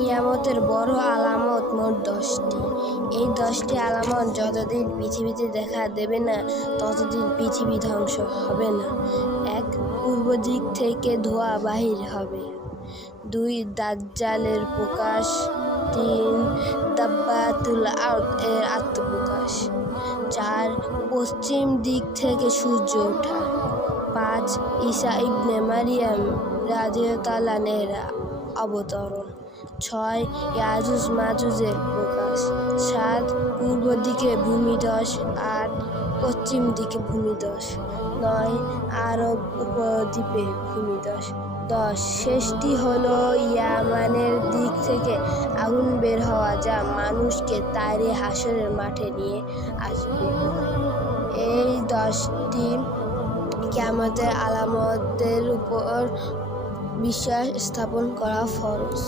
কিয়ামতের বড় আলামত মোট 10টি। এই 10টি আলামত যতদিন পৃথিবীতে দেখা দেবে না ততদিন পৃথিবী ধ্বংস হবে না। 1. পূর্ব দিক থেকে ধোঁয়া বাহির হবে। 2. দাজ্জালের প্রকাশ। 3. দাব্বাতুল আরদ এর আত্মপ্রকাশ। 4. পশ্চিম দিক থেকে সূর্য ওঠা। 5. ঈসা ইবনে মারিয়াম রাদিয়াল্লাহু আনহু অবতরণ। 6. ইয়াজুজ মাজুজের প্রকাশ। 7. পূর্ব দিকে ভূমিধস। 8. পশ্চিম দিকে ভূমিধস। 9. আরব উপদ্বীপে ভূমিধস। 10. শেষটি হলো ইয়ামানের দিক থেকে আগুন বের হওয়া, যা মানুষকে তারে হাসরের মাঠে নিয়ে আসবে। এই 10টি কিয়ামতের আলামতের উপর বিশ্বাস স্থাপন করা ফরজ।